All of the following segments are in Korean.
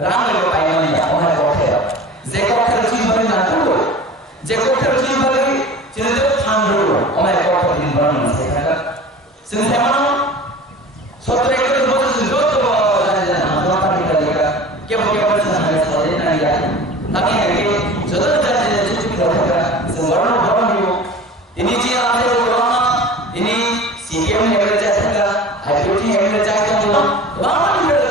रामले पाइने ओना कोठे जे कोठे चिन बने ना तो जे कोठे चिन बने चिन तो थांडो ओना कोठे दिन बने से का सिंसे मानो सोत्रे के तो जो तो जाने हम तो निकलेगा के बोले है सोले ना या तभी है कि जदर जाने जो कोठे से वर्ण भवन ini ji ada orang ini CPM yang kerja juga, IPT yang kerja juga, orang yang kerja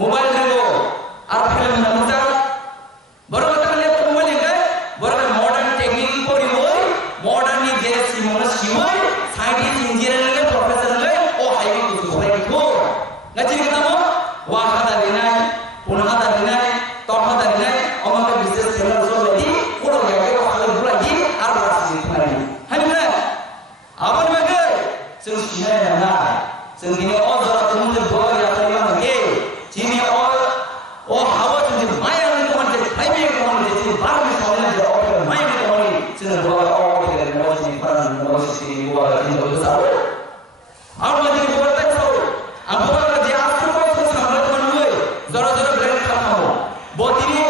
mobile আর ফেলে মজা বড় কথা হলে মোবাইল বড় মডার্ন টেকনিক পড়ি হই মডার্ন যে সিমন সিমই সাইন্টিস্ট ইঞ্জিনিয়ারিং প্রফেসর ও হাইবে কিছু হই কো নাচি কামো ওয়া হাদা দিনাই পুনহা দা দিনাই তফা দা দিনাই আমাকে বিশেষ সেবা জলদি পুরো জায়গায় ওখানে বুলাই আর রাসি ফাই হাইনা আবার মাগে जों सिनाय ना जों दिनै अजरा तुमनो बोला यात्रा मागे जिनि ओ हावा जों माया नि कमान्डे फाइबे कमान्डे जों बारनि सावने जो अफर माइबे कमान्डे जों बोला ओ के नोसिनि फरान नोसिनि बोला जों गोसाव आरो माने बोला ताइसौ आं बोला जे आस्त्र को सामने मनवे जरा जरा ब्रेन खामो बोतिनि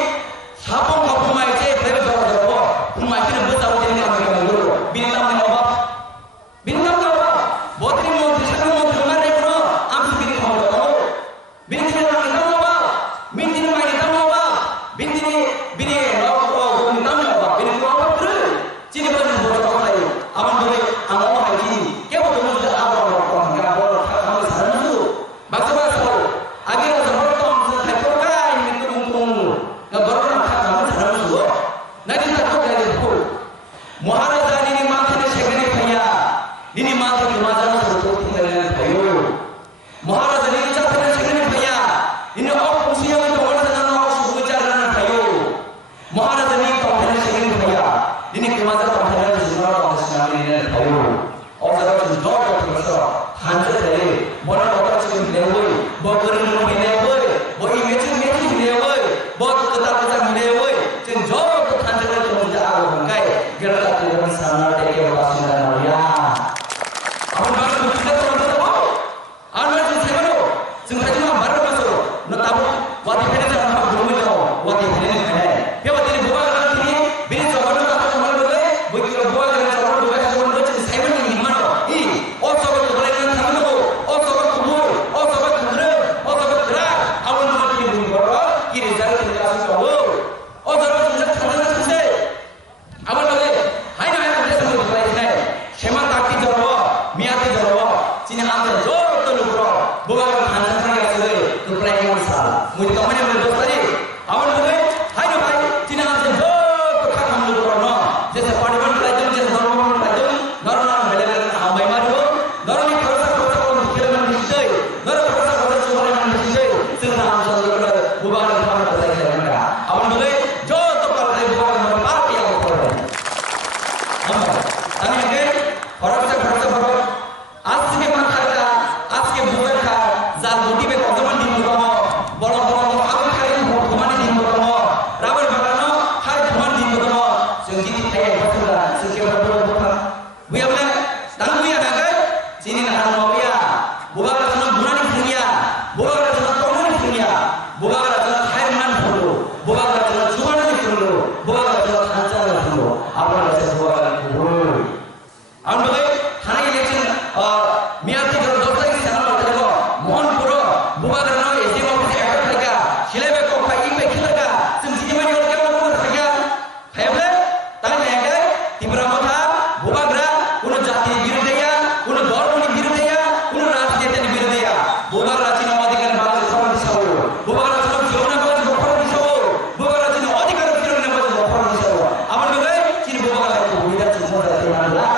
सापं खफमाय जे ब्रेन जरा जरा फुमायखिन बोसाव देनि आंनि गालो बिनलाम नबा बिनलाम नबा बोतिनि मन्थि सानो मन्थि मारे कोन आं बिनि खामो बिनि आंनि नबा बिनि माइनि नबा बिनि बिनि नबा बिनि नबा बिनि नबा ब्रे जिनि बनि बोला खालायो आबान बे आं हायदि केबो दङ आबान कोन गाबो खामो सानो बाक्सा सानो आगे जबर तो आं थाइखौ गाय नि कुं ना बरना खामो सानो नानि थाखौ गाय को महाराजानि माथानि सेगनि फैया दिनै माथानि माजाना सरतो थिंगायना थायो महाराजानि जाथानि सेगनि फैया दिनै अफसियाव दङना सुबुजारना थायो महाराजानि तंथानि सेगनि फैया दिनै केमाजा तंथानि जुनार बासिनानि थायो अजारा जुनार बासिना थांजे थायो बना बाथा सिन लेवै बगरनि मिलेवै बइ मेचिन मिलेवै बग कथा मिलेवै जों जब थांजे थायो आरो हंगाय गेरला तिरन साना टेके बासिना नरिया आउन बार बुझिदा तो आउन जों सेबनो जों थाइजो बार बासो न ताबो वाति फेने जाना बुमि जाओ वाति फेने खाने बेबादिनि बुबा गाननि बिनि जगनो का समल बोले बुइरो बुबा गाननि जगनो बुबा जगनो जों साइबनि हिमानो इ ओ सबक बोलायना थांनो ओ सबक कुमुर ओ सबक कुद्रे ओ सबक ग्रा आउन माति बुइ बर कि रिजाल्ट खालासो दो ओ जरा जों थांनो थांसे आबाद लगे हायना हायना देशों बोलायनाय सेमा ताकि जरब मियाति जरब जिनि आंजो जोर तो लुग्रो बुबा खाना थांगा सै तुप्राय मोसा मुइ तमाने मोन दोस्तारि आबाद लगे हायना भाई जिनि आंजो जोर तो खाम लुग्रो न जैसे पार्लिमेंट राइजन जैसे धर्ममन राइजन नरना मेलेले आमाय मारो नरनि खरसा खरसा खेलमन दिसै नर खरसा खरसा सुबरमन दिसै जोंना आंजो लुग्रो बुबा खाना थांगा सै आबाद लगे जोर तो पार्टी बुबा पार्टी आव करे আমি আগে খরচা করব আজকে মাথাটা আজকে বুঝাটা যার মোটিভে কতমান দিন করব বড় বড় আগে খালি ভগবান দিন করব রাবার বানানো হাই ভগবান দিন করব যদি খাই বসরা সকে বড় কথা বুঝাবলে তান বুঝা না চিনি না নবিয়া বুবারা জন্য গুনানি দুনিয়া বুবারা জন্য কমনি দুনিয়া বুবারা জন্য খায়মান হলো বুবারা জন্য জুবানি হলো বুবারা জন্য খাঁচার হলো আপনারা কাছে বুবারা হলো आउन बे थाना इलेक्शन मियाति जर दोस्ता की साना लगो मोहन पुरो बुबा करना एजे ऑफिस एक्टर थाका खिलेबे को फाई पे खिलका जों जिनि मानि और केबो को थाका फायबले ताई लेगे तिब्रा मथा बुबा ग्रा कोनो जाति बिरुदैया कोनो धर्मनि बिरुदैया कोनो राजनीतिनि बिरुदैया बुबा राजनीति अधिकार बात सब दिसाओ बुबा राजनीति जोना बात बफर दिसाओ बुबा राजनीति अधिकार बिरुदैया बात बफर दिसाओ आमन बे चिन बुबा का को बुइदा चुमो जाते मानला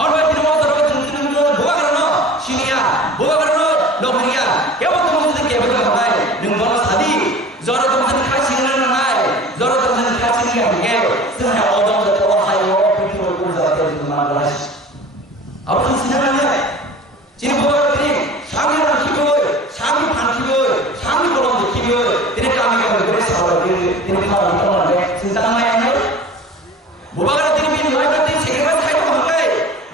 और बात दिनो तो चिंतन बुबा करनो सिनिया बुबा करनो लोहरिया केबो तुम केबो भाई नों बन सादी जरो तुम खासि न नाय जरो तुम खासि न के जोंहा अदम तो हायो पिथो को जाते तुम मानलास अब तुम सिना ना चिन बुबा करी सामने रखिबो सामने फानखिबो सामने गलम देखिबो तिने कामी के करे सावरा तिने खावा तो ना चिंता ना आने बुबा कर तिने बिन लाइक करते सेकेंड खाइतो हंगे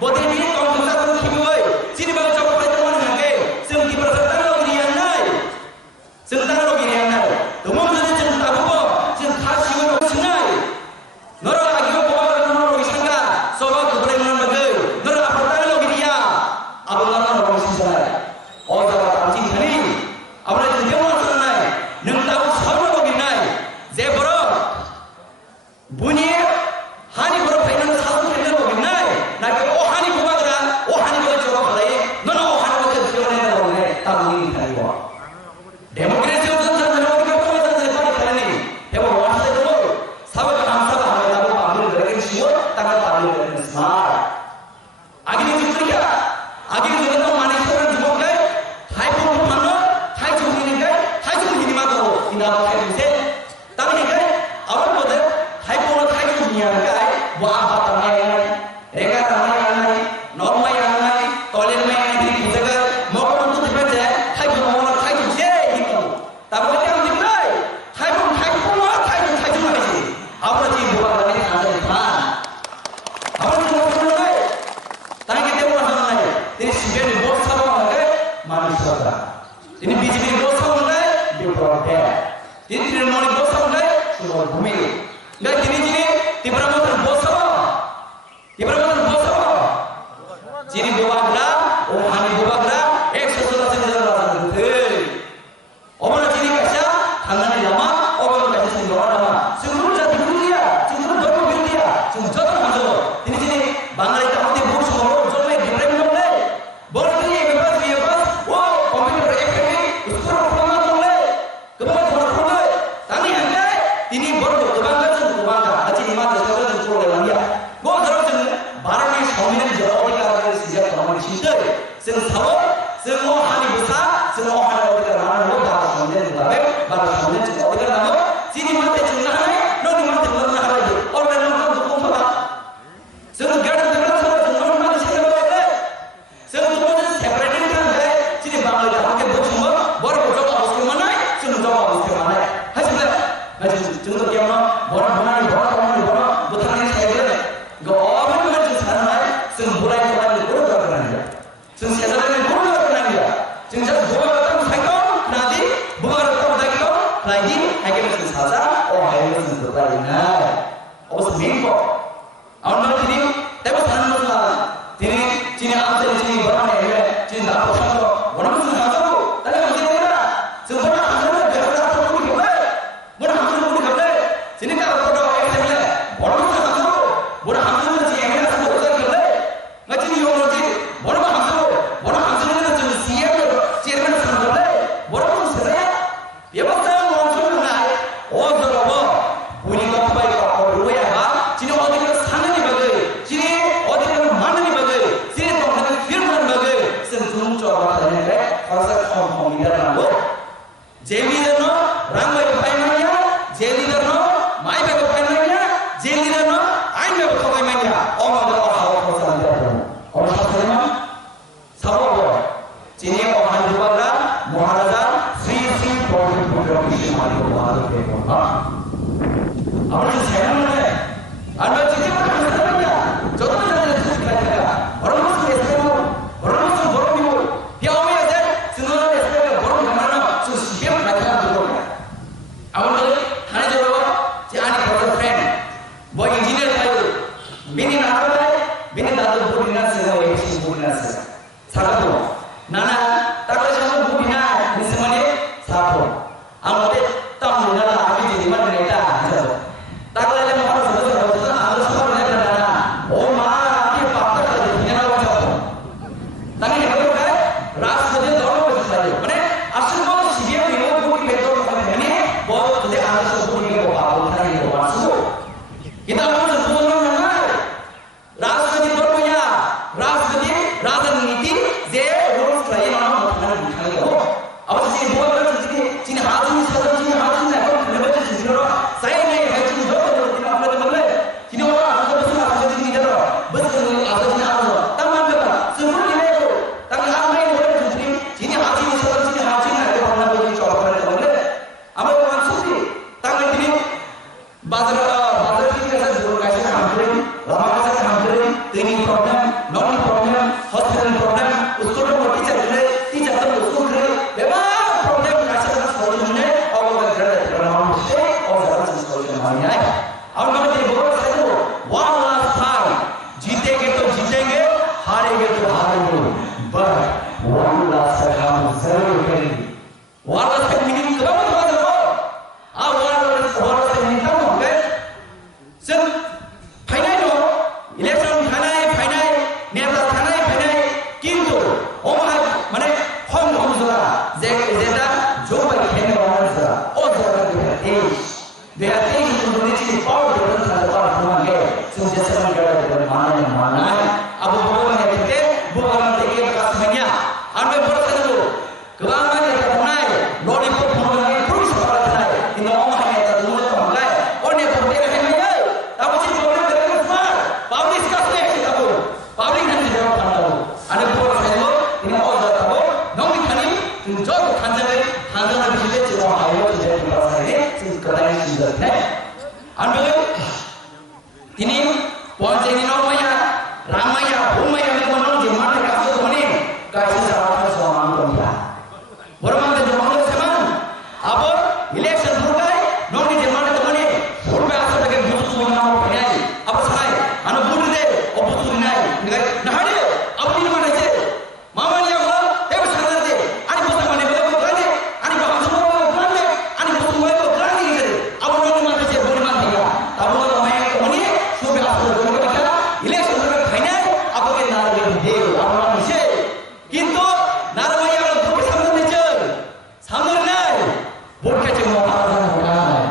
बोते बिन कम तुसा को खिबोय चिनि बाव जब खाइतो मन हंगे जों कि प्रसता लगिरिया नाय जों ता लगिरिया नाय तुम जदि जों ताबो जों खासिबो सिनाय नर आगिबो बुबा कर नर इसांगा सबा गुबले मन लगे नर आपता लगिरिया आबला नर सिसाय ओ जबा तांचि खनि आबला जों देव सनाय नों ताबो सब लगिनाय जे बर बुनि हानि बर फाइनाल सासु फेन लगिनाय नाके ओ हानि बुबा करा ओ हानि को जरो खालाय न न ओ हानि को खेलने लगे ताबुनि थायो 데모크라시 없는 사람들은 우리가 통해서 빨리 가려니 해보 와서도 사회가 항상 하려고 마음을 그렇게 쉬워 땅을 바르려는 스마트 아기는 죽으니까 아기는 죽으니까 많이 소리를 주먹가 하이프로 만나 하이프로니까 하이프로니마도 이나와 해주세 땅이니까 아버지들 하이프로 하이프로니아니까 뭐 아빠탕에 내가 당하니 너무야 하니 떨리는 부자가 먹으면 또 되는데 하이프로 먹으면 하이프제 이거 따보게 하면 돼 하이프로 하이프로 아버지 뭐가 되니 가서 봐 아버지 뭐 그러는 거야 땅에 때문에 하는 거야 내 집에는 못 사먹는데 많이 써다 ini BJP bos sama ngai dia protes ini tidak mau bos sama ngai sudah bumi ngai ini di berapa bos sama jadi dua gra oh hani dua gra eksosola sejalan omana jadi kasya tangan lama omana kasya sendiri lama semua jadi dunia semua baru dunia semua jadi macam ini jadi bangla itu mesti bos sama jadi different boleh boleh ini bebas wow komputer ini baru kebanggaan aci lima tahun itu orang dia. Gua terus barang yang soalnya jauh dari sejak tahun cinta. Semua hari besar, semua hari orang mana lo dah soalnya berapa, barang soalnya juga orang nama. Sini mata cuma hai, noni mata mana hai. Orang nama tu pun apa? Semua garam garam semua noni mata siapa berapa? Semua separate kan hai. Sini bangla dah pakai bos semua, baru bos apa semua mana? Semua jawab apa semua mana? Hai semua. Contoh dia mana, boran butang saya boleh. Gawat macam sana hai, semburai orang itu orang dia. Sesuatu yang orang dia. Jangan buat orang saya nanti, buat orang saya lagi, agar macam saja, oh agar macam betul ini. Oh seminggu, awak mana ini? Tapi sana mana? Ini apa ini boran ini? Ini apa sahaja? Boran macam sahaja. Tapi macam mana? Semua sini tak ada orang yang saya orang macam apa? Orang macam mana sih? Yang mana semua orang kerja? Macam ni orang macam orang macam mana tu siapa mana semua kerja? Orang macam saya, dia pasti orang macam mana? Oh zaman bunyi apa itu? Orang ya ha? Sini orang itu sana ni bagai, sini orang itu mana ni bagai, sini orang itu firman bagai. Sentuh coba tanya deh, kalau saya kaum ini dah rambo, jadi dah no rambo itu apa namanya? Jadi dah no mai be ko fenanya jeli na ai me ko ko manya o ma do ha ko sa da o sa sama sabo chini o han dubara maharaja sri sri pori pori mari ko ha ke ko ha amra sayang ne anba chini ma ko sa ya jodo jane su ka ka orang mas ke se mo orang mas boro mi mo ya o ya de sino na se ke boro na na su si ke ka ka do awon hane jo boy engineer tahu, bini dato budi nasi, budi nasi, satu, nana, tak ada siapa budi nasi, ini semua ni satu, amate tamu nana, abi jadi mana neta, tak ada yang mahu sesuatu, ada sesuatu yang nana, oh mah, ini pakar tadi, ini apa macam, tangan yang berapa, ras saja dorong saja, mana, asal mau siapa yang mau budi betul, ini, bawa tu dia asal budi ke bawah, tadi ke bawah semua. Kita mau sesuatu mana? Raष्ट्रपति berpunya, राजनीति जे रोज ट्राई ना होता है दिखाई हो अब से बहुत बड़ा चीज की चीन हाथ में semua ayo tidak dipaksa ini sekarang sudah nih. Anda ini ponce ini namanya Ramaya, Umaya itu mana di mana kasus ini? Kasih saran semua orang dia. Bermanda di mana seman? Apa election berkai? Noni di mana tu mana? Bermanda asal lagi butuh semua orang punya. Apa sahaja? Anu butuh deh, butuh nai. Nah hari, apa di mana je? Mama ni apa? Tapi sahaja deh. Ani butuh mana? Butuh mana? Ani bawa semua orang mana? Ani butuh semua orang mana ni? Apa noni mana je? Butuh mana dia? Apa noni mana tu mana? Sudah asal butuh mana? Election berkai ni? Apa ke nalar dia? Apa noni je? Kintu nalar yang butuh sama ni je. Sama ni. Bukan cuma orang orang.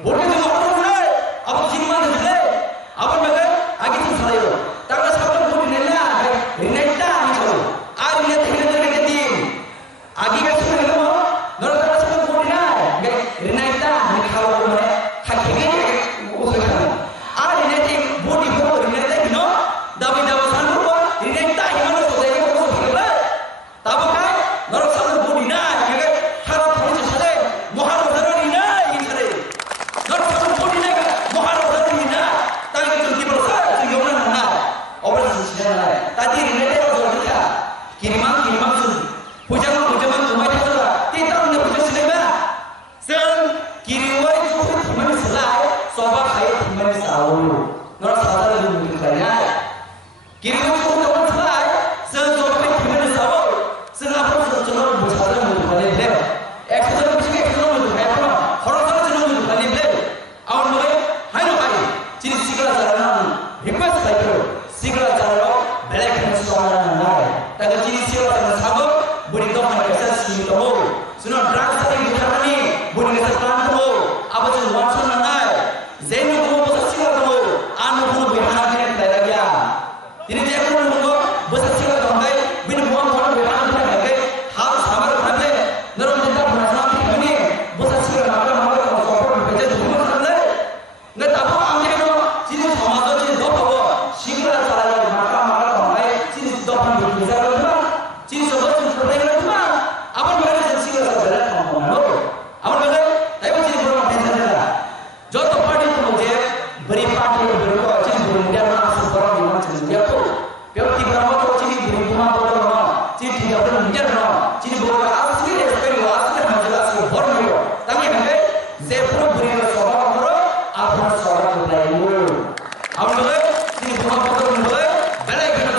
Bukan cuma orang orang. Apa sih mana je? Apa mereka? Agi tu sahaja. Tapi sahaja bukan ni lah. Ini dah ni tu. Ari ni tidak terkena tim. Agi kan semua ni tu. Nora tak sahaja bukan ni lah. Ini dah ni kalau mana hak ini usaha kamu. Ari ni tim budi budi ini dah ni no. Dapat dapat sanu pun ini dah yang mana tu saya usaha kita. Tapi kan nora sahaja budi nah. Harap punya sahaja. Muharram sahaja ni nah ini sahaja. Nora sahaja budi nah. Muharram sahaja ni nah. Tangga tu di bawah sahaja tu yang mana nah. Orang sudah nah. Tadi ini dah orang kita. Kiriman tu. Puja rumah itu lah. Tidak punya puja seleba. Sen kiriwai tu mana selai. Sobat saya mana sahulu. Nora sahaja tu mungkin kaya. Kiriwai tu mana selai. Sen sobat mana sahulu. Sen apa tu cenderung bersahaja mungkin kaya leh. Ekstra mungkin ekstra mungkin kaya pun. Orang sahaja cenderung mungkin kaya leh. Awak mungkin hai no hai. Ciri segala cara request saya. Segala cara belak yang suara naik. Tapi ciri segala cara sahaja boleh kau nak kisah sini tu. Sunnah drugs tadi bukan ni. Boleh kisah plan tu. Apa tu WhatsApp naik. Zeno tu besar segala tu. Anu pun berhak ni tak dia. Jadi dia pun mungkin besar segala tu naik. Bina buang buang berhak ni tak dia. Harus sabar berhati. Namun kita berasal ni besar segala nama kalau support berjalan tu pun tak dia. Nggak tahu ambil tu. Ciri sama tu ciri dua apa. Segala cara maka tu naik. Ciri dua pun berjalan tu. Ciri sebab tu berjalan tu. Apa mereka segala cara kamu nak? Apa mereka? Tapi ciri berapa berjalan? Jatuh parti tu mungkin beri parti berapa ciri berjalan mana super mana ciri dia tu. Tapi berapa tu ciri berapa mana ciri tidak berjalan. Ciri berapa asli dia sekali asli masalah asli berapa. Tapi mereka zebra berjalan sobat berapa? Apa sobat berjalan? Apa mereka? Ciri berapa tu mereka? Belai kita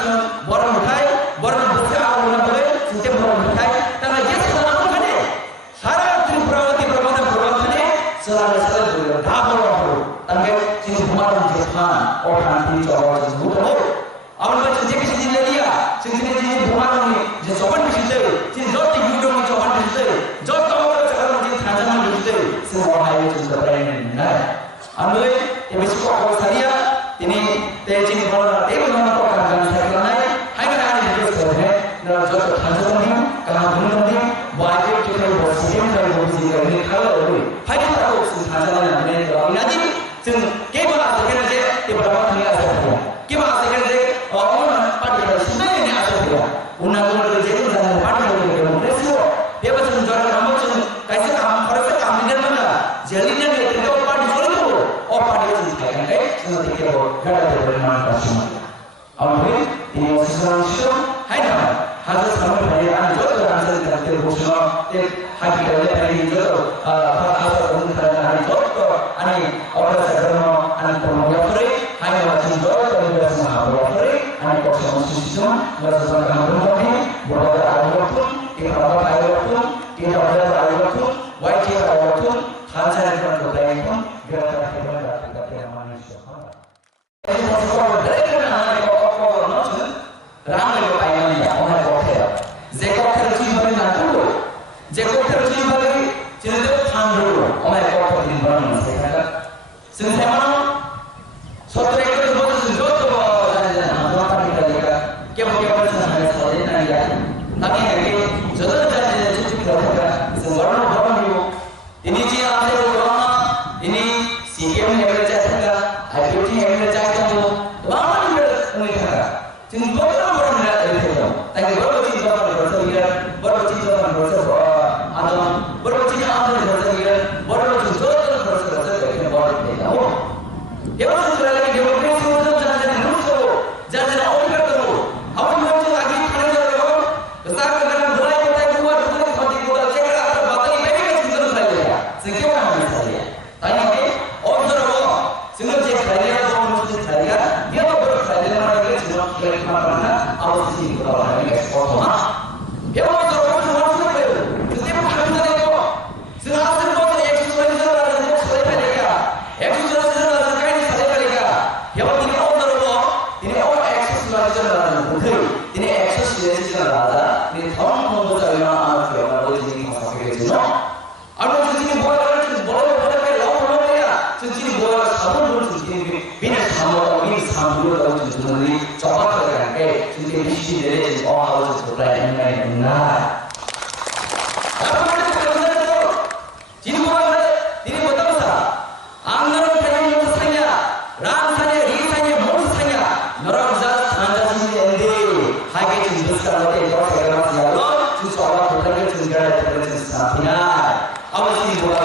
borang mutai, borang besar orang boleh, setiap borang mutai. Tapi dia sekarang apa ni? Saran ciri berapa ni? Selalu berjalan. Dah borang. Tapi ciri berapa Jepang orang di Jawa Timur. Awak macam jadi ciri dia. Ciri berapa ni? Jadi sobat begitu. Ciri jauh hidup macam sobat begitu. Jauh orang sekarang jadi tanjaman begitu. Semua hal itu sudah berani. Ambil yang besok awak sahaja. Ini ciri berapa? Ini mana kau akan saya kenal? Hai kan ada video sebenarnya. Nah, jauh tanjaman ni. Kalau benar ni, wajib kita bersihkan dari bersihkan ini kalau ada. Hai kita tahu tanjaman ni. Nantiซึ่งเก็บมาสักแค่ไหนที่ประมาณนี้อาจจะเปลี่ยนเก็บมาสักแค่ไหนorang pada sudah ini ada dia undang-undang kerja itu dalam pada dia resiko dia macam jualan kamu macam kaisa kamu harus kamu dengan mana jalinan dia tidak apa di soal itu apa dia ceritakan nanti kita berada di mana kasih awak ini sesuatu hai nama harus kamu bayar jodoh hasil dari berusaha hati kita dari jodoh apa untuk hari jodoh ani orang sekarang ani pornografi hanya macam jodoh dari biasa pornografi ani kosong berasal dari pornografi berada ada waktu kita ada waktu kita ada waktu wajib ada waktu hanya dengan berbaik pun kita tidak manusia ini masalah dari mana ramai orang yang orang berkata, jika terjadi benda itu, jika terjadi benda itu, jadi tangguh orang berkata di mana sekarang. Sebenarnya, suatu ekor itu sudah dan dua kali kita kemudian bersama dengan dia. Tapi ini sudah jadi cukup berapa. Semua orang itu ini dia ada orang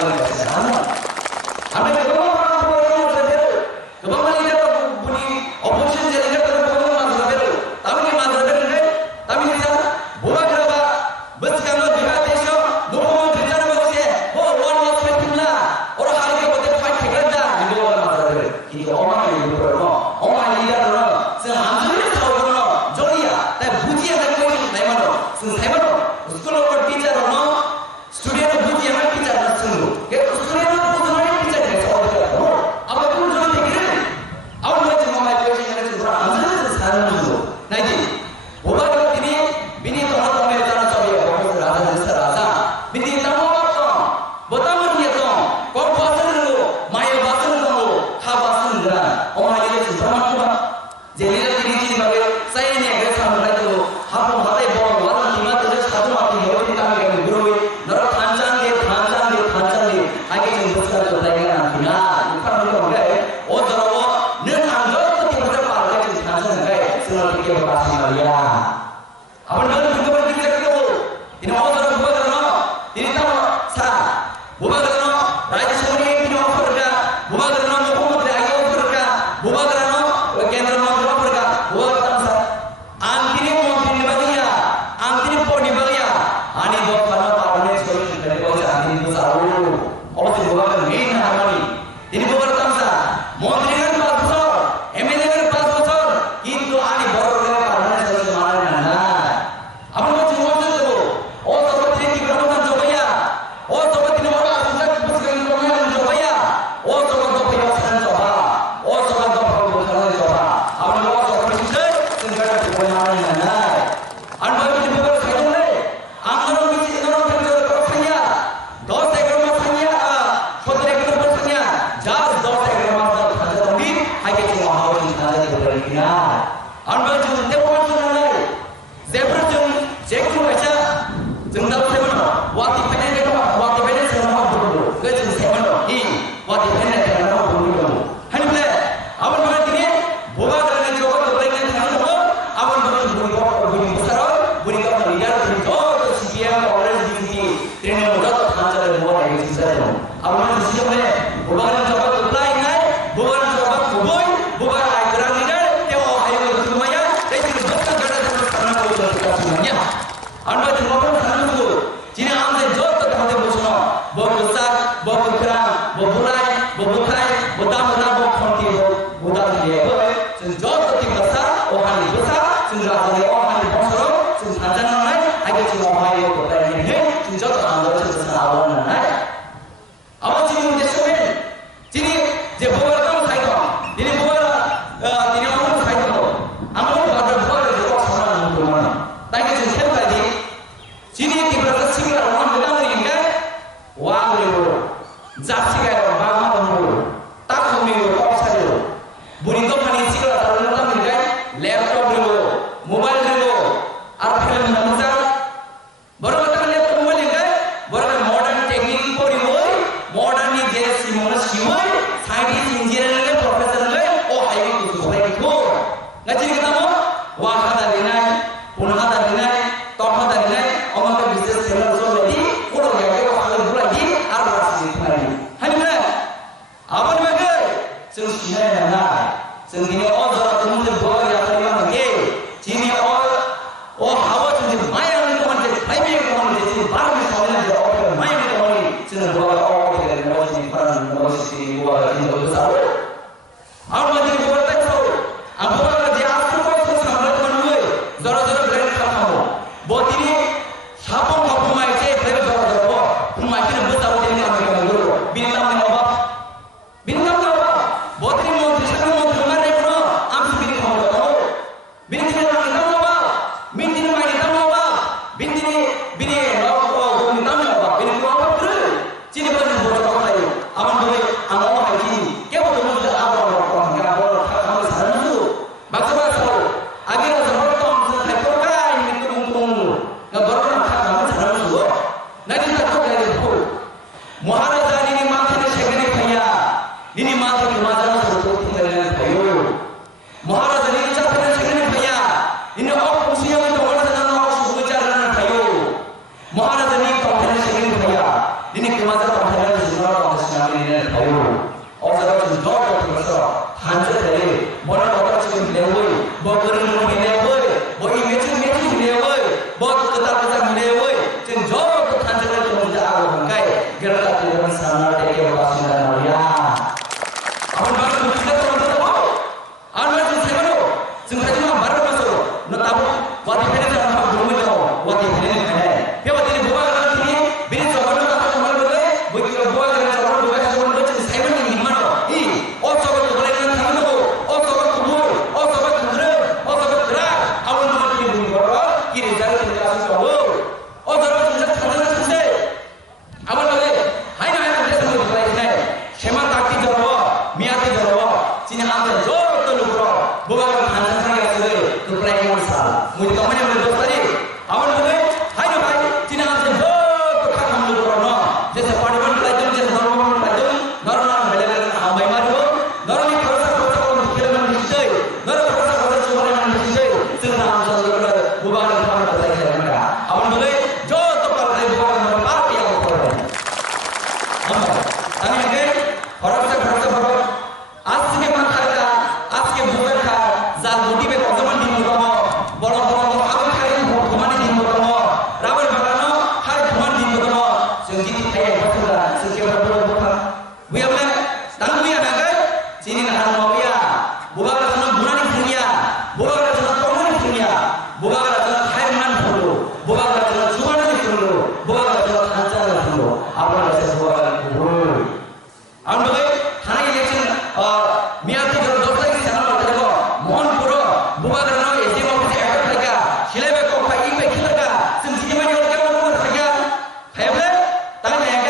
말하는 것이 아니야. 아무래도 그거만 보여주는 것들, 그것만 이제도 분이 어포지션 되는 것들은 그것만 만들어내고, 남이 만들어내는데, 남이 그냥 뭐가 들어가, 멋지게 네가 되셔, 너무 되자는 것이, 원하는 스펙트나, 오늘 하루가 못해 파이팅 한다, 이거 만들어내고, 이거 어마어마하게 이루어지고, 어마어마하게 이루어지고, 지금 안 들리는 사업으로, 저리야, 나 무지에 살고 있는 내만으로, 지금 세만으로, 스쿨로 삐자로, 스튜디오는 무지에 삐자로 쓰는 거. 스튜디오는 무슨 삐자로 써야 아마 그런 저런 얘기를, 아무리 지금 엄마의 표현이 지금 안 들리는 사람은 거. 나 이제, 오바들이 미니 동화동에 있다는 소리에 거기서 라자는 사라자, 미니 땅어봤어, 뭐 땅을 위해서, 꼭 봤으는 거, 많이 봤으는 거, 다 봤으는 거야. 엄마 이래 지금 사람만 봐. 제리들이 지금 사인에 그래서 한번 해도, 한번 바다에 보고, 와는 김한테 사도 앞에 여기 땅에 물어보니, 너를 반장이, 하게 좀 못살도 내가 나구나. 이 사람들이 뭔데? 어쩌라고, 너는 어떻게 보자 말을 해주지 않는 거야. 승을 이렇게 봤단 말이야. 아버지 너는 그거를 이렇게 생각하고, 이는 어쩌라고 뭐가 그러나, 이는 딱 사, 뭐가 그러나, 라이트 쇼니 필요 없을까, 뭐가 그러나, 뭐 공부들 알고 없을까, 뭐가 그러나, 깨달은 마음을 없을까, 뭐가 그러나 사, 안 필요 없는 바기야, 안 필요 없는 바기야, 아니 뭐 바로 바로네 소리 들려보지 않는 거 사오. 어제 뭐가 메인 하나니 ini bukan bangsa montrikan pastor emenengan pastor itu ani baru karena saya semarang apa mau cuma itu oh seperti ini berapa coba ya oh seperti ini orang susah bukan orang coba ya oh seperti itu saya coba oh seperti itu bukan coba apa mau seperti itu segala kebenaran 안 바로 이거를 가졌네. 안 그러면 이제 너는 별로 상이야. 너 세그러면 상이야. 저들의 그런 상이야. 자, 너 세그러면 가져오니 하겠지 하고 있다는 거니까. 안 바로 지금 내 보여주는 제브르증 제크로에서 정답 세번호 와티 페네데 세번호 부르고 그 지금 세번호 이 와티 페네데 세번호 부르고 하는데 아무리 말들이 뭐가 다른지 저거 노래는 다른 거 아무리 부르고 우리가 머리를 들고 시비하고 어려서 이기 되는 것도 단절을 뭐라 이거 진짜요. 아무튼 시험에 뭐가는 저거 플라이날 뭐가는 저거 구보이 뭐가 아이들한테 때워 하이고 그거야 대신 몇번 가라서 사람하고 저렇게 같으면요. 아무튼 뭐는 사는 거 지네 아무튼 저것도 다들 보시나 뭐 불사 뭐 불크랑 뭐 불라이 뭐 불카이 뭐 다무나 뭐 컨티고 뭐 다무게 뭐 저것도 띠가사 오하니 불사 증가하니 오하니 봉서로 단장은 아이가 지금 엄마의 것들인데 진짜도 안 들어서 나오는 날 아버지 지금 이제 쇼맨 이제 뭐가 좀 사이도 이제 뭐가 이제 아무도 사이도 아무도 받을 뭐를 들고 전화하는 거는 나에게 지금 세우다니 지니 기브라서 시기라고 하는 거니까 와 그리고 잡시가요 마음하고 딱 보미고 꼭 차리고 물이 또 많이 찍어라 다른 거니까 랩톱 그리고 모바일 그리고 Artinya menunjang, baru kita lihat kembali kan, baru modern teknik polimoy, modern ini jadi simulasi simul, sains engineering profesor lagi, oh hari itu sudah itu, ngaji kita mau, wah ada dinai, punah ada dinai, top ada dinai, orang ke bisnis channel so jadi, udah ya kita kalau lagi, ada sih lagi, hanya, apa nih mereka, sengsinya mana, sengsinya oh zara kemudian bawa ya terima lagi, sini oh hawa jadi mayan teman-teman, mayan teman-teman jadi barang soalnya jadi orang mayan teman-teman, jadi bawa orang dari negara peran negara bawa ini besar. Apa jadi bawa tahu? Apa jadi aku pun sama teman-teman, zara-zara berani kamu. Buat ini siapa mau pemain saya berani zara-zara, pemain ini besar jadi kami dulu. Bintang apa? Buat ini mau disana mau dengar itu, aku bini kamu tahu. Bini kamu apa? Bini main tamu apa? Bini lawan tamu apa? Bini apa? Ciri baru buat apa lagi? Aman boleh, aman apa lagi? Kau 들으면 사랑을 내게 오갔습니다 말이야. 아무 말을 못 듣겠다고 한다고? 아무 말을 좀 세가로 지금 하지만 말을 하면서 너 따로 와디 페레 사람하고 놀면서 와디 페레는 페레 배워 되는 뭐가 그러더니 미리 저거를 하고 말을 뭐 이거 뭐가 그래 저거를 뭐가 해서 오는 거지 세번이 임마노 이 어서가 그거는 당하고 어서가 그물 어서가 그들은 어서가 그라 아무 말을 듣는 거로 길이 잘 들어가서 저거 어서가 진짜 타는 뜻에 아무 말에 하이나 그래서 뭐 그래 쉐만 닦기 저러 미야기 저러 진짜 한번 저또 누구로 뭐가 반상상이 없어요 그 플레이를 사 무지 가만히 보는 것들이 아무래도 하이나 하이 진짜 한번 저또 각각 누구로 जैसे पार्टिबल प्लाइजन जैसे नॉर्मल प्लाइजन नॉर्मल मेलेगन आमाय मारो नॉर्मली खरसा खरसा को केलमन दिसै नॉर्मल खरसा खरसा सुबरे मन दिसै जोंना आमजों बुबान खान बताय खेलमना आमोले जो तो पार्टी बुबान पार्टी आव करे आमी के खरसा खरसा आज के माथाका आज के बुबाका जा गुटी पे कजमन दिन मरो बड़ बड़ आगु खाइ घुमानि दिन मरो राबर बागानो हाय घुमान दिन मरो जों जिति थाय बथुला जों के बथुला बुयाबले 당부야 나가 지니는 하는 법이야 뭐가 그래서 문화니 분이야 뭐가 그래서 떠나니 분이야 뭐가 그래서 타임만 보고 뭐가 그래서 주관하는 분으로 뭐가 그래서 단자를 분으로 아무나 그래서 뭐가 그래서 아무도 하나의 예ችን 미야티 저런 높다기 생각을 가지고 뭔 보러 뭐가 그러나 예지가 없이 애가 실내배 꼭파 이배 키다가 승지기만이 어떻게 먹는 거야 해ble তাই নেগে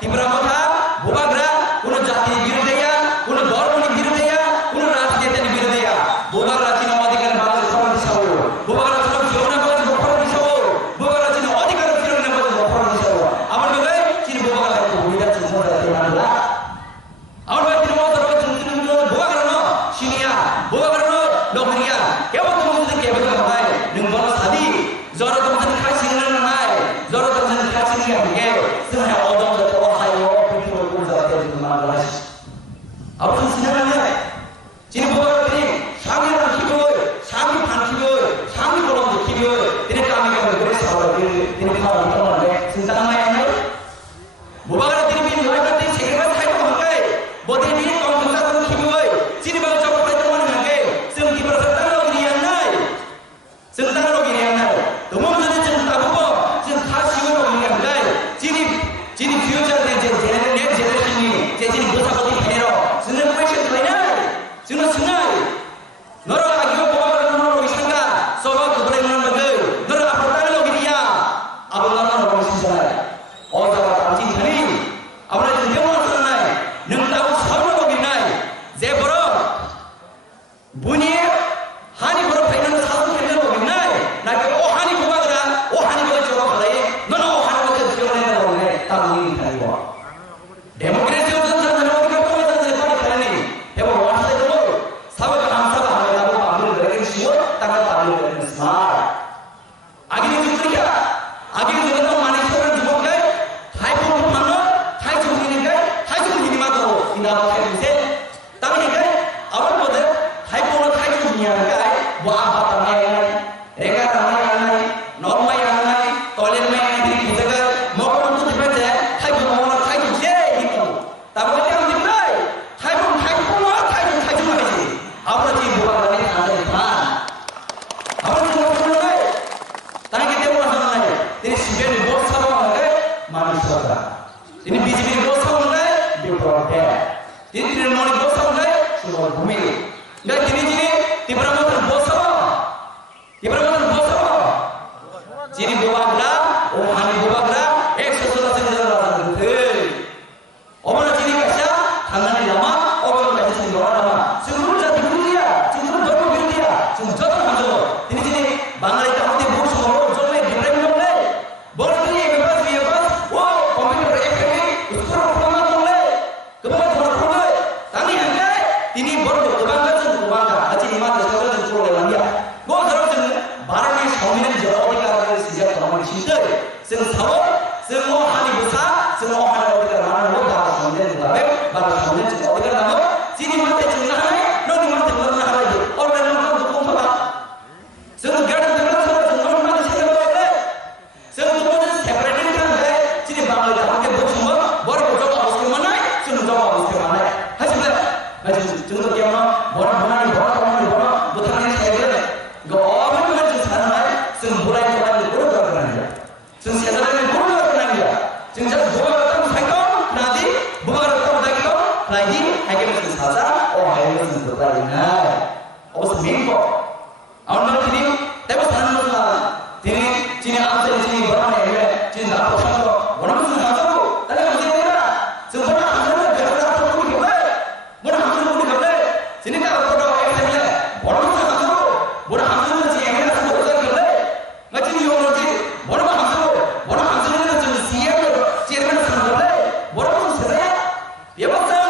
তিব্রা কথা 뭐가 그래 কোন জাতি বিরোধিয়া কোন ধর্মের বিরোধিয়া কোন রাজনীতির বিরোধিয়া 뭐가 그래 지금 어디가는 말을 서로 দিছাও 뭐가 그래 지금 기억나 가지고 서로 দিছাও 뭐가 그래 지금 어디가는 기억나 가지고 서로 দিছাও আমার মনে 지금 뭐가 그래 우리가 지금 뭐라 되나라 আমার ভাই তিন মত রয়েছে তিন 뭐가 그래 너 신이야 뭐가 그래 너 너구리야 কেবল তোমাদের কেবল হয় 능번 사디 저러 তোমাদের খাসি는 নাই 저러 তোমাদের খাসি는 게 스나 어동도 또 하요 비트로 고자 되는 말을 하시 아무튼 지나가네 지금 뭐가 그래 상이랑 키고 상이 반키고 상이 보러도 키고 이렇게 하면 그래 서로 이렇게 하면 이러는데 진짜 나야네 뭐가 그래 들이 비는 거야 근데 세계가 살고 한게 뭐들이 비는 건강사도 키고 지리방 저거 살고 하는 게 지금 기버서 땅으로 기리었나이 지금 땅으로 기리었나이 너무 문제는 지금 따보고 지금 다 시골로 기리었나이 지리 퓨처를 내 제네레이션이 제진이 못하고 되네로 지는 question 되나 지는 승나이 너로 아기고 뭐가 너로 이상가 서로 그거를 하는 거들 너로 앞으로 따르는 거기야 아버지가 너로 오시잖아요 어서가 당신들이 아버지 대원을 쓰나이 능다고 서로 거기나이 제버러 문이 하니 버러 배는 사서 되는 거기나이 나게 오 하니 뭐가 그래 오 하니 거기 저거 그래 너는 오 하니 거기 저거 내는 거네 따분이 다니고 데모크라시 없는 사람들은 어디가 떠나서 빨리 가니 해보 와서도 사회가 함사가 하려고 마음을 그렇게 쉬워 땅을 마음을 그렇게 스마트 아기는 죽으니까 아기는 죽으면 많이 소리를 주먹게 타이포 판로 타이포 기니까 타이포 기니마도 이나라 타이포세 땅이니까 아버지들 타이포로 타이포 기니하니까 뭐 아빠가 내가 나나야 너무야 떨리는 애들이 기대가 먹으면 또 집에 타이포 먹으면 타이포 제 이거 나보고 때문에 타이포 말이지 아버지 뭐가 그러니 안되니까 아버지 뭐가 그러니 땅에 때문에 하는 날 내가 집에는 못 사먹는데 많이 썼다 ini BJP 못 사먹는데 비프로테 ini 머리 못 사먹는데 수고 구미 그러니까 지니 디브라모들 못 사먹 디브라모들 못 사먹 지니 뭐가 오 하니 뭐가 그래 엑소소다 생각을 어머나 지니 가샤 당나니 라마 어머나 가샤 생각을 라마 지금 물자 비밀이야 지금 너무 비밀이야 지금 저도 하죠 ini 지니 망가리 땅한테 무엇으로 좀에 비밀을 몰래 머리들이 예배받 오 컴퓨터 에프엠이 스스로 프로만 몰래 그만 프로만 당이 한게 ini 머리도 도망가 아직 이마트 저거는 들어오려면 뭐 그러면 말하는 성인은 어디가 시작 너무 힘들 승사원 승호 하니 부사 승호 하니 어디가 말하는 거다 성인은 다음에 말하는 성인은 어디가 나면 지님한테 증나하네 너님한테 증나하네 얼마나 너도 공부가 승은 결혼 들어서 승호님한테 생각을 해 승은 세퍼레이팅을 하는데 지님 방을 다 함께 못 주면 머리를 lagi hakim saja oh hakim sebentar ini oh seminggu awal malam ini tapi sana mana ini cina apa ini orang ini cina apa sahaja orang itu sahaja tapi masih ada sebenarnya ada kerja apa pun kita mana hakim pun kita sini tak ada orang yang ini orang itu sahaja orang hakim itu cina ini sahaja kita macam ni orang itu orang hakim itu siapa siapa sahaja orang itu sahaja dia pasal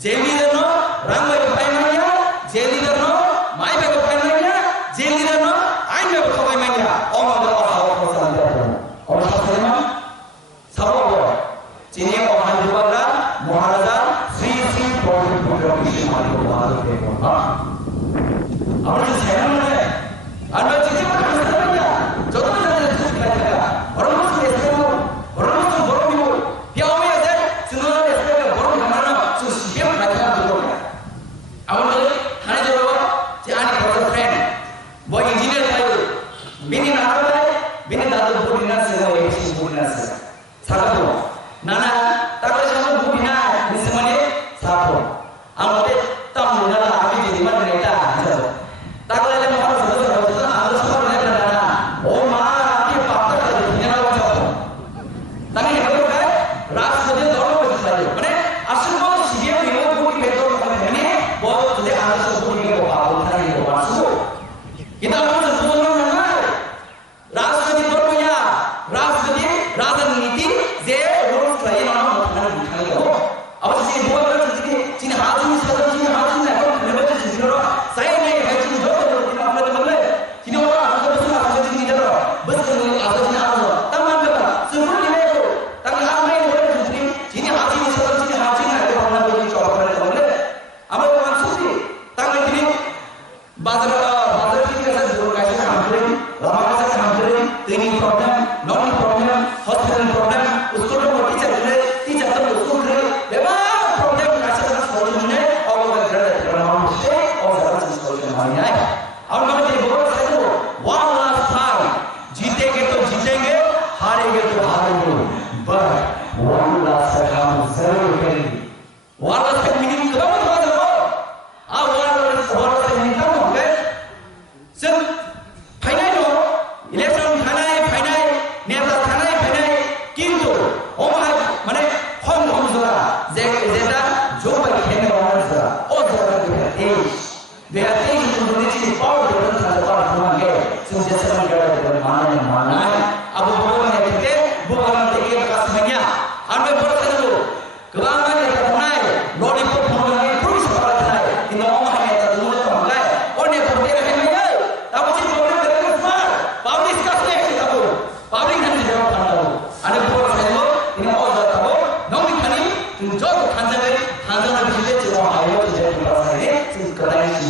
Jeliderno, Rangga Paimania, Jeliderno, my Baba Paimania, Jeliderno, I never call Mania, all of the or Hasema, Sabo, Chini or Handubala, Moharaza, 3 profit program. Our China, I'm not China,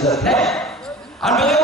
Jotan, almost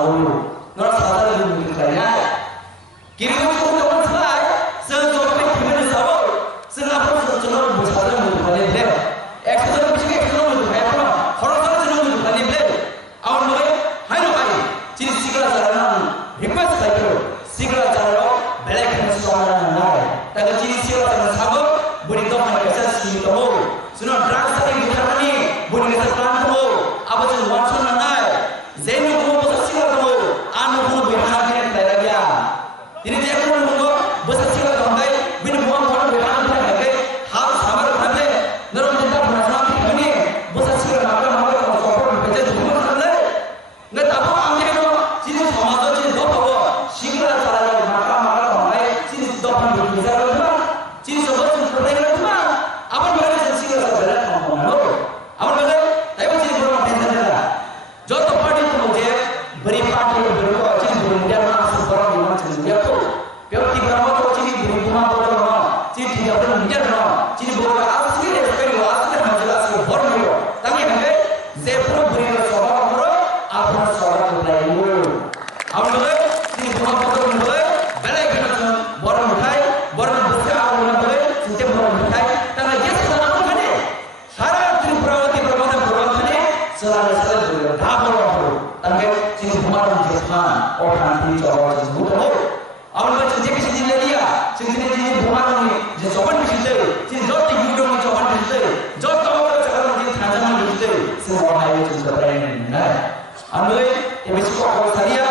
사오로 너랑 사다를 누구 그러냐 기름을 조금 살아 선 조금의 기름을 사오 선 앞으로 저는 뭐 사다를 누구 그러는데 엑스는 무슨 엑스는 누구 그러냐 허락사를 주는 누구 그러는데 아무 뭐에 하이로 가이 진 시그라 자라는 리퀘스트 사이클 시그라 자라로 멜레크는 수상하는 날 다가 진 시그라 자라는 사고 우리 또 하나께서 시기도 수는 드락사를 기타하니 우리께서 plan도 아버지는 원천한 날 제일 공부서 시가도 안 보고 하는 게 아니라 이제 제가 보는 거 무슨 시가도 안 돼. 우리는 뭐 하는 거 하는 게 아니라 하루 사마를 하는데 너는 진짜 무슨 때문에 무슨 시가를 막고 서로 배제 두고 하는데 내 나도 안 되고 지금 서마도 지금 너 보고 시가를 따라가고 막고 해 지금 너 하는 거 이상하지만 지금 무슨 프로그램이지만 아버지 말해서 시가를 따라가는 거는 아버지 대부분 그런 괜찮다. 저도 파티도 이제 beri parti berdoa jadi berundang masuk orang yang macam dia tu. Biar tiba mahu jadi berumah berdoa, jadi tidak berundang no, jadi berdoa asli dia sekali asli macam asli berdoa. Tapi kan, zepro beri seorang orang, apa seorang lain. Awal jadi berumah berdoa, belai kita borang mutai, borang besar awal mutai, setiap borang mutai. Tapi dia sekarang apa kan? Saran jadi berawat berdoa kan? Selalu berdoa, dah berdoa. Tapi 지금 부마는 제판 어한테 저거 못하고 아무래도 지금 지진이야 지금 지진 부마는 이제 저번 주제 지금 저때 유경이 저번 주제 저 떠오르 저거는 지금 단장을 주제 세워하여 주서 그랬는데 아무래도 이제 시작하고 살이야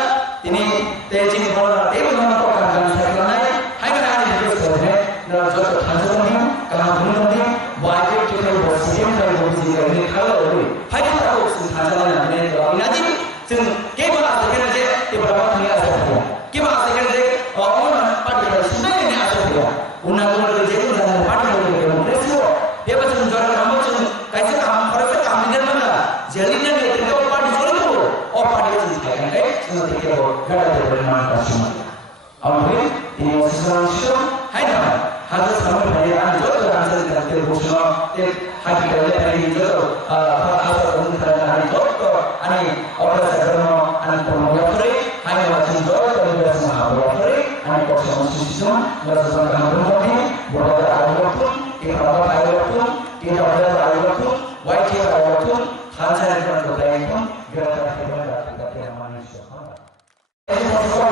ini 대진 보나 대부분 또 간단 살거나 하이가 되었어요. 나 저도 단장님 강원님 와이프 쪽에 뭐 시행을 보시니까 이제 칼을 하이라고 무슨 단장을 안 내는 아직ซึ่งเก็บมาสักแค่นั้นเองที่เราทำงานสักเดียวเก็บมาสักแค่นั้นเองorang pada sudah ini asal dia undang-undang kerja itu dalam pada orang resiko dia macam jualan kamu macam kayak kamu harus kamu dengan mana jalinan dia tidak pada jualan itu pada itu sekarang semua tidak ada bermanfaat kasih awalnya ini sesuatu hai nama harus kamu bayar jual hasil dari bosnya hati dari itu asal untuk hari itu ani orang sekarang ani promotori ani macam jual dari biasa promotori ani kosong sistem biasa promotori boleh ada waktu kita ada waktu kita ada waktu white kita ada waktu hasil dari